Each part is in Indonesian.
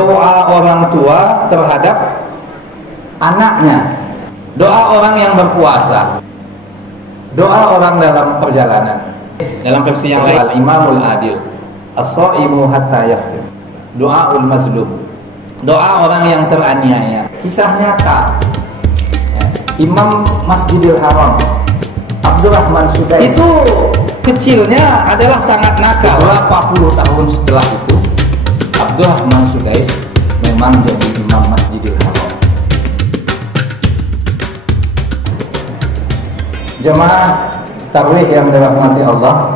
Doa orang tua terhadap anaknya, doa orang yang berpuasa, doa orang dalam perjalanan. Dalam versi yang lain, Al-Imamul Adil, As-Shaimu hatta yaftir, Doaul Mazlum, doa orang yang teraniaya. Kisah nyata, Imam Masjidil Haram Abdurrahman Sudais itu kecilnya adalah sangat nakal. 40 tahun setelah itu Abdurrahman Sudais memang jadi Imam Masjidil Haram. Jemaah tarawih yang dirahmati Allah,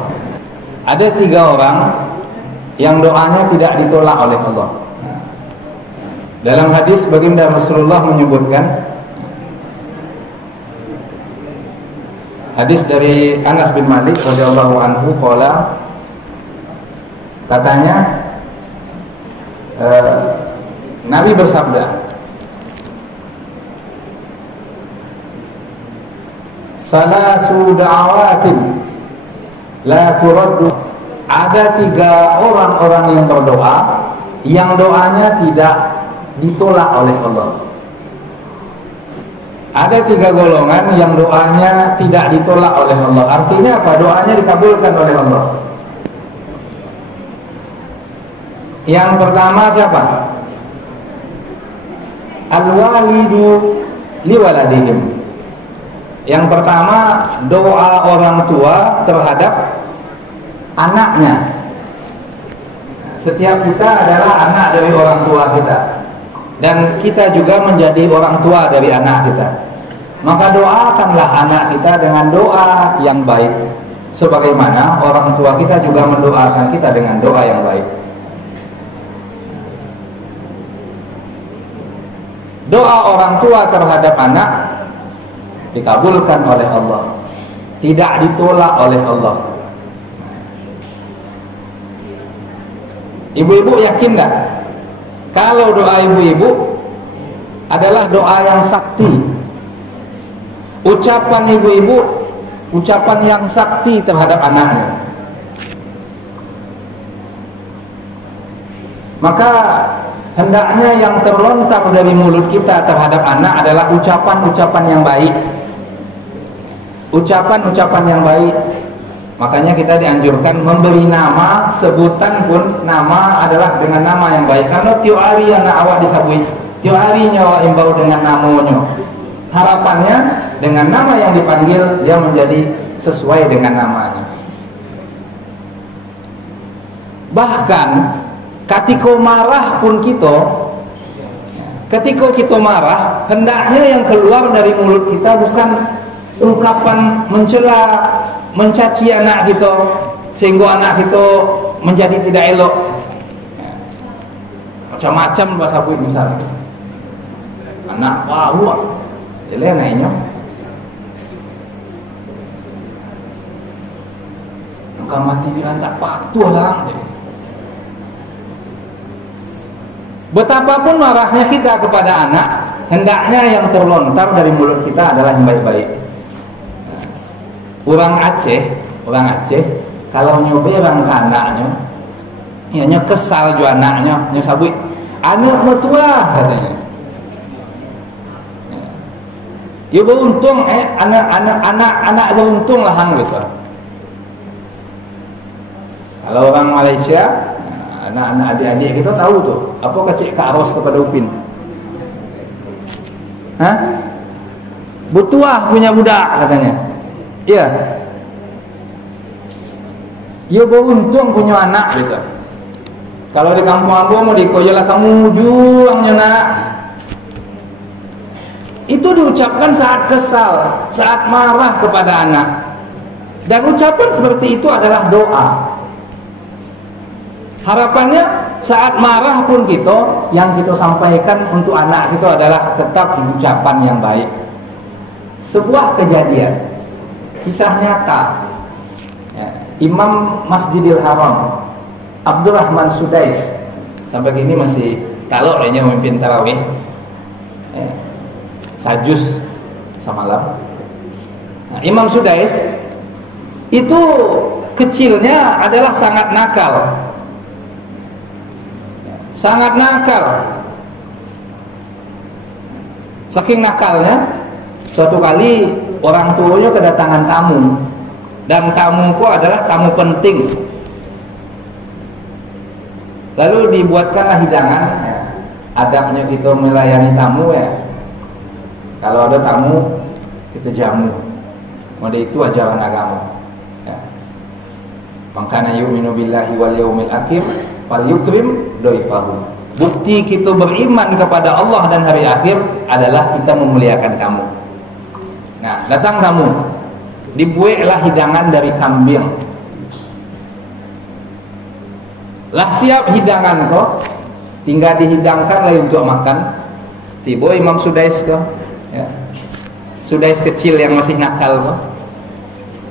ada 3 orang yang doanya tidak ditolak oleh Allah. Dalam hadis baginda Rasulullah menyebutkan, hadis dari Anas bin Malik radhiyallahu anhu qala, katanya Nabi bersabda, salasu da'awatin la turaddu, ada 3 orang-orang yang berdoa yang doanya tidak ditolak oleh Allah. Ada 3 golongan yang doanya tidak ditolak oleh Allah. Artinya apa? Doanya dikabulkan oleh Allah. Yang pertama siapa? Al-walidu liwaladihim. Yang pertama, doa orang tua terhadap anaknya. Setiap kita adalah anak dari orang tua kita, dan kita juga menjadi orang tua dari anak kita. Maka doakanlah anak kita dengan doa yang baik, sebagaimana orang tua kita juga mendoakan kita dengan doa yang baik. Doa orang tua terhadap anak dikabulkan oleh Allah, tidak ditolak oleh Allah. Ibu-ibu yakin tak kalau doa ibu-ibu adalah doa yang sakti? Ucapan ibu-ibu ucapan yang sakti terhadap anaknya. Maka hendaknya yang terlontar dari mulut kita terhadap anak adalah ucapan-ucapan yang baik. Ucapan-ucapan yang baik. Makanya kita dianjurkan memberi nama, sebutan pun nama adalah dengan nama yang baik. Karena tiap hari anak awak disabui, tiap hari nyawa imbau dengan namanya. Harapannya dengan nama yang dipanggil dia menjadi sesuai dengan namanya. Bahkan ketika marah pun ketika kita marah, hendaknya yang keluar dari mulut kita bukan ungkapan mencela, mencaci anak kita sehingga anak kita menjadi tidak elok. Macam-macam bahasa buik misalnya. Anak wah, jadi anaknya engkau mati dilantak patuh lah. Betapapun marahnya kita kepada anak, hendaknya yang terlontar dari mulut kita adalah yang baik-baik. Orang Aceh kalau nyoberang ke anaknya, ianya kesal jo anaknya, nya sabui, anak mertua katanya. Ya beruntung anak beruntung lah hang gitu. Kalau orang Malaysia, anak-anak adik-adik kita tahu tuh apa kecik Kak Ros kepada Upin. Butuah punya budak katanya. Iya. Ya beruntung punya anak gitu. Kalau di kampung ambo mau dikoyalah kamu juangnya nak. Itu diucapkan saat kesal, saat marah kepada anak. Dan ucapan seperti itu adalah doa. Harapannya saat marah pun kita, yang kita sampaikan untuk anak kita adalah tetap ucapan yang baik. Sebuah kejadian, kisah nyata, Imam Masjidil Haram Abdurrahman Sudais sampai kini masih kalau lainnya memimpin tarawih sajus semalam. Imam Sudais itu kecilnya adalah sangat nakal. sangat nakal. Saking nakalnya, suatu kali orang tuanya kedatangan tamu, dan tamuku adalah tamu penting. Lalu dibuatkanlah hidangan. Adabnya kita melayani tamu ya. Kalau ada tamu kita jamu. Mode itu ajaran agama. Ya. Mangkana yu'minu billahi wal yaumil akhir falyukrim dhaifahu. Bukti kita beriman kepada Allah dan hari akhir adalah kita memuliakan kamu. Nah, datang tamu, dibuatlah hidangan dari kambing. Lah siap hidangan kok, tinggal dihidangkan lagi untuk makan. Tiba Imam Sudais kok, ya. Sudais kecil yang masih nakal kok,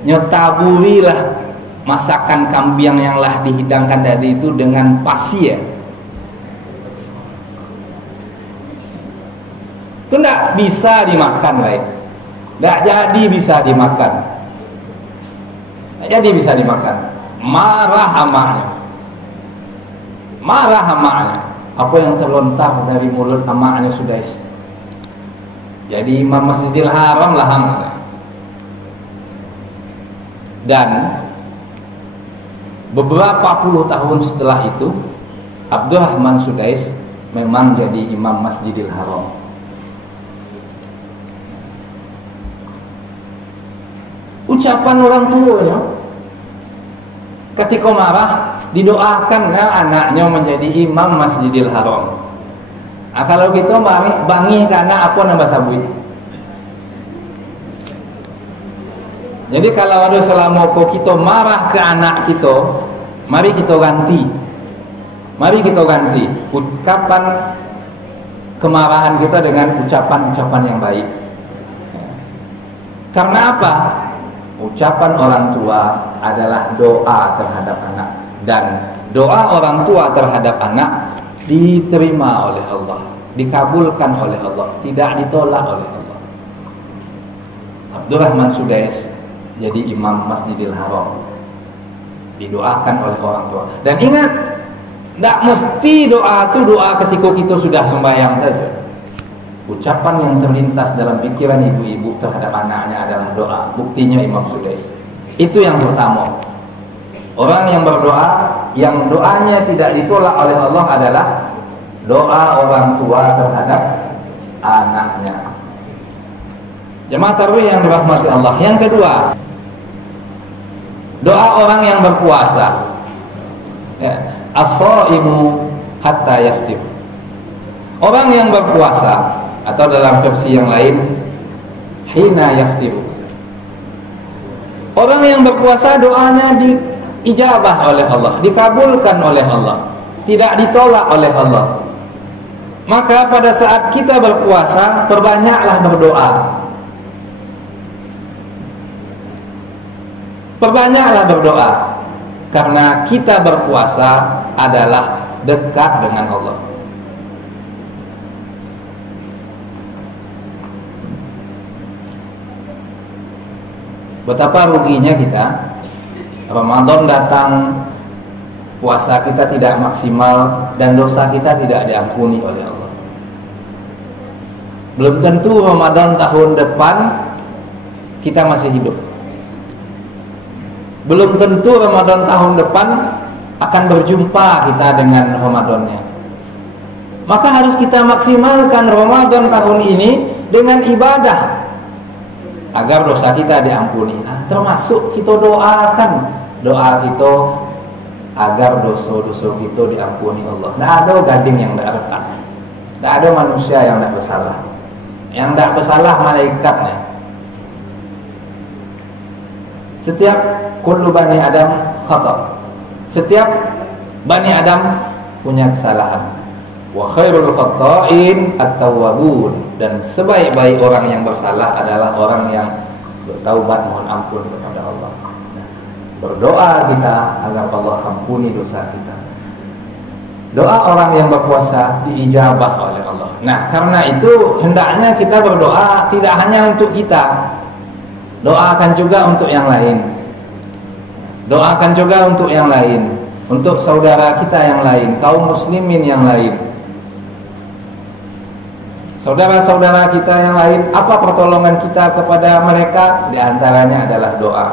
nyotaburilah masakan kambing yang lah dihidangkan tadi itu dengan pasir. Itu tidak bisa dimakan lah, tidak jadi bisa dimakan, jadi bisa dimakan. Marah amaknya. Apa yang terlontar dari mulut amaknya sudah jadi Imam Masjidil Haram lah. Dan beberapa puluh tahun setelah itu Abdurrahman Sudais memang jadi Imam Masjidil Haram. Ucapan orang tuanya ketika marah didoakan anaknya menjadi imam Masjidil Haram. Nah, kalau kita bangi karena apa nambah sabui. Jadi kalau ada selama kita marah ke anak kita, mari kita ganti. Mari kita ganti ucapan kemarahan kita dengan ucapan-ucapan yang baik. Karena apa? Ucapan orang tua adalah doa terhadap anak, dan doa orang tua terhadap anak diterima oleh Allah, dikabulkan oleh Allah, tidak ditolak oleh Allah. Abdurrahman Sudais jadi imam Masjidil Haram, didoakan oleh orang tua. Dan ingat, tidak mesti doa itu doa ketika kita sudah sembahyang saja. Ucapan yang terlintas dalam pikiran ibu-ibu terhadap anaknya adalah doa. Buktinya Imam Sudais. Itu yang pertama. Orang yang berdoa, yang doanya tidak ditolak oleh Allah adalah doa orang tua terhadap anaknya. Jemaah tarawih yang dirahmati Allah. Yang kedua, doa orang yang berpuasa. Ya, as-shaimu hatta yaftir. Orang yang berpuasa, atau dalam versi yang lain hina yaftiru. Orang yang berpuasa doanya diijabah oleh Allah, dikabulkan oleh Allah, tidak ditolak oleh Allah. Maka pada saat kita berpuasa, perbanyaklah berdoa. Perbanyaklah berdoa, karena kita berpuasa adalah dekat dengan Allah. Betapa ruginya kita, Ramadan datang, puasa kita tidak maksimal, dan dosa kita tidak diampuni oleh Allah. Belum tentu Ramadan tahun depan kita masih hidup. Belum tentu Ramadan tahun depan akan berjumpa kita dengan Ramadannya. Maka harus kita maksimalkan Ramadan tahun ini dengan ibadah agar dosa kita diampuni. Nah, termasuk kita doakan doa kita agar dosa-dosa kita diampuni Allah. Tidak ada gading yang tidak retak, tidak ada manusia yang tidak bersalah. Yang tidak bersalah malaikatnya. Setiap kullu bani Adam khata. Setiap bani Adam punya kesalahan. Wa khairul khata'in at-tawwabun, dan sebaik-baik orang yang bersalah adalah orang yang bertaubat mohon ampun kepada Allah. Berdoa kita agar Allah ampuni dosa kita. Doa orang yang berpuasa diijabah oleh Allah. Nah, karena itu hendaknya kita berdoa tidak hanya untuk kita. Doakan juga untuk yang lain. Doakan juga untuk yang lain. untuk saudara kita yang lain, kaum muslimin yang lain, saudara-saudara kita yang lain. Apa pertolongan kita kepada mereka? Di antaranya adalah doa.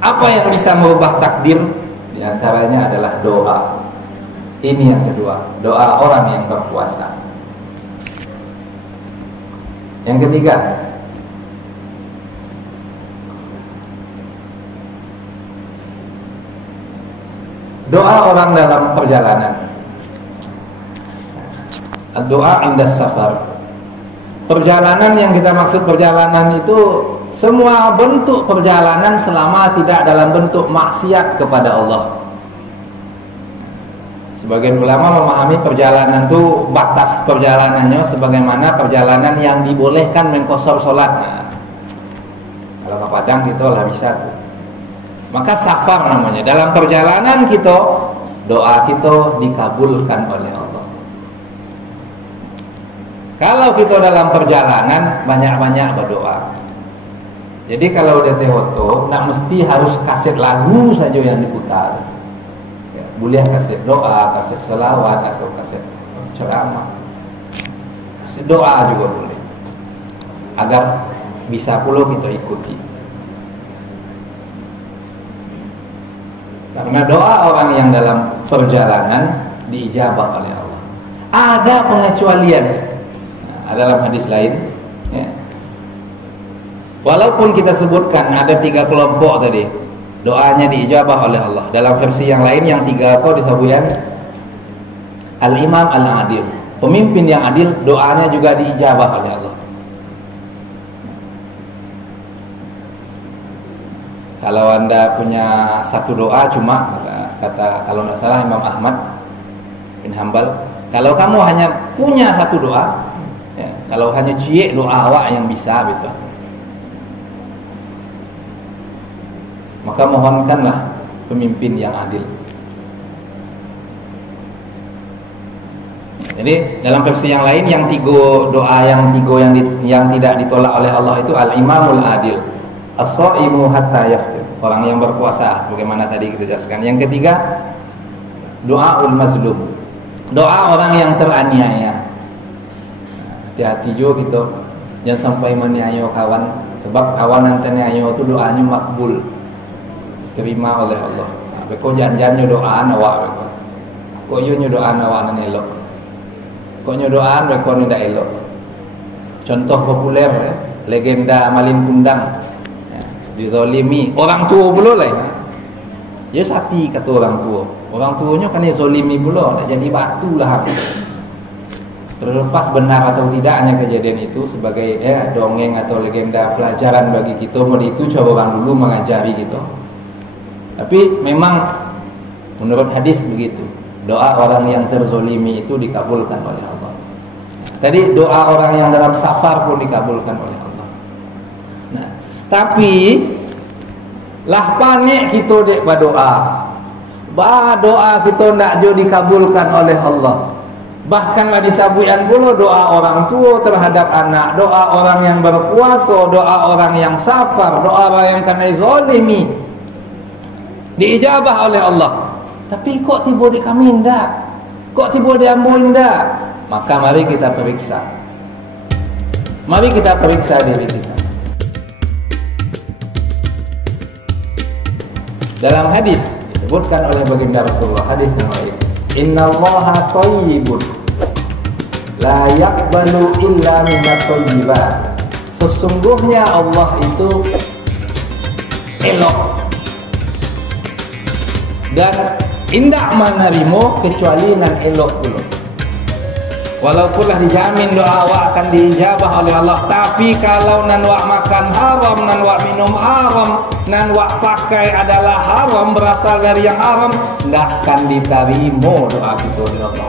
Apa yang bisa merubah takdir? Di antaranya adalah doa. Ini yang kedua, doa orang yang berpuasa. Yang ketiga, doa orang dalam perjalanan. Doa indas safar. Perjalanan yang kita maksud perjalanan itu semua bentuk perjalanan selama tidak dalam bentuk maksiat kepada Allah. Sebagian ulama memahami perjalanan itu batas perjalanannya sebagaimana perjalanan yang dibolehkan mengqashar sholat. Nah, kalau ke Padang gitu lah bisa tuh. Maka safar namanya. Dalam perjalanan kita, doa kita dikabulkan oleh Allah. Kalau kita dalam perjalanan, banyak-banyak berdoa. Jadi kalau udah tehoto, tak mesti harus kaset lagu saja yang diputar. Ya, boleh kaset doa, kaset selawat, atau kaset ceramah. Kaset doa juga boleh. Agar bisa pula kita ikuti. Karena doa orang yang dalam perjalanan diijabah oleh Allah. Ada pengecualian. Nah, dalam hadis lain, ya. Walaupun kita sebutkan ada 3 kelompok tadi, doanya diijabah oleh Allah. Dalam versi yang lain yang 3 disebutkan al-imam al-adil, pemimpin yang adil, doanya juga diijabah oleh Allah. Kalau anda punya satu doa cuma kata kalau tidak salah Imam Ahmad bin Hanbal, kalau kamu hanya punya satu doa, ya, kalau hanya cie doa awak yang bisa gitu, maka mohonkanlah pemimpin yang adil. Jadi dalam versi yang lain yang 3 doa yang tidak ditolak oleh Allah itu al-imamul adil, as-shaimu hatta yaftir, orang yang berpuasa sebagaimana tadi kita jelaskan. Yang ketiga, doaul mazlum, doa orang yang teraniaya. Hati-hati juga gitu, jangan sampai meniaya kawan, sebab kawan yang teraniaya itu doanya makbul, terima oleh Allah. Beko janjannya doaan awak beko. Kok yo doaan awak nan elok. Kok doaan beko ndak elok. Contoh populer ya, legenda Malin Kundang. Dizolimi orang tua pula lah. Ya sati kata orang tua. Orang tuanya kan dizolimi pula, nak jadi batu lah. Terlepas benar atau tidaknya kejadian itu sebagai dongeng atau legenda pelajaran bagi kita, itu coba orang dulu mengajari gitu. Tapi memang menurut hadis begitu, doa orang yang terzolimi itu dikabulkan oleh Allah. Tadi doa orang yang dalam safar pun dikabulkan oleh Allah. Nah, tapi lah panik kita dek berdoa, doa kita ndak jo dikabulkan oleh Allah. Bahkanlah disabuian pula doa orang tua terhadap anak, doa orang yang berpuasa, doa orang yang safar, doa orang yang kena zalimi diijabah oleh Allah. Tapi kok tiba di kami ndak? Kok tiba di ambo ndak? Maka mari kita periksa. Mari kita periksa diri kita. Dalam hadis disebutkan oleh baginda Rasulullah, hadis yang lain, innallaha thayyibun la yaqbalu illa minat thayyibat. Sesungguhnya Allah itu elok dan indak menerima kecuali nan elok dulu. Walaupun lah dijamin doa awak akan diijabah oleh Allah, tapi kalau nan wak makan haram, nan wak minum haram, nan wak pakai adalah haram, berasal dari yang haram, tidak akan diterima doa kita oleh Allah.